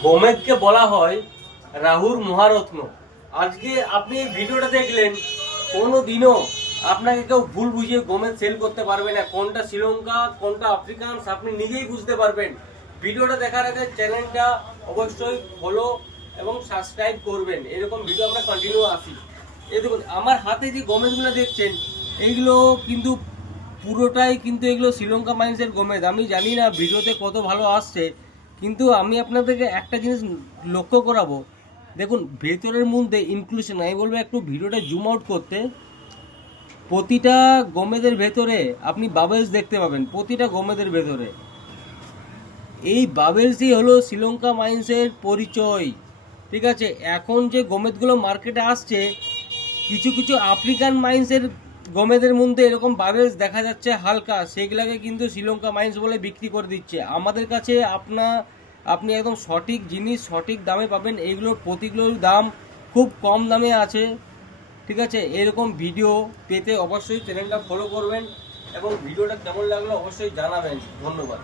গোমেদকে বলা হয় রাহুর মহারত্ন। আজকে আপনি এই ভিডিওটা দেখলেন, কোনো দিনও আপনাকে কেউ ভুল বুঝিয়ে গোমেদ সেল করতে পারবে না। কোনটা শ্রীলঙ্কা কোনটা আফ্রিকানস আপনি নিজেই বুঝতে পারবেন। ভিডিওটা দেখার আগে চ্যানেলটা অবশ্যই ফলো এবং সাবস্ক্রাইব করবেন। এরকম ভিডিও আমরা কন্টিনিউ আসি। এই দেখুন আমার হাতে যে গোমেদগুলো দেখছেন, এইগুলো কিন্তু পুরোটাই কিন্তু এগুলো শ্রীলঙ্কা মাইন্সের গোমেদ। আমি জানি না ভিডিওতে কত ভালো আসছে, কিন্তু আমি আপনাদেরকে একটা জিনিস লক্ষ্য করাবো। দেখুন ভেতরের মধ্যে ইনক্লুশন, আমি বলবো একটু ভিডিওটা জুম আউট করতে। প্রতিটা গোমেদের ভেতরে আপনি বাবেলস দেখতে পাবেন, প্রতিটা গোমেদের ভেতরে। এই বাবেলসই হলো শ্রীলঙ্কা মাইন্সের পরিচয়। ঠিক আছে, এখন যে গোমেদগুলো মার্কেটে আসছে, কিছু কিছু আফ্রিকান মাইন্সের গোমেদের মধ্যে এরকম বাবেলস দেখা যাচ্ছে হালকা, সেগুলাকে কিন্তু শ্রীলঙ্কা মাইন্স বলে বিক্রি করে দিচ্ছে। আমাদের কাছে আপনি একদম সঠিক জিনিস সঠিক দামে পাবেন। এইগুলোর প্রতিগুলোর দাম খুব কম দামে আছে। ঠিক আছে, এরকম ভিডিও পেতে অবশ্যই চ্যানেলটা ফলো করবেন এবং ভিডিওটা কেমন লাগলো অবশ্যই জানাবেন। ধন্যবাদ।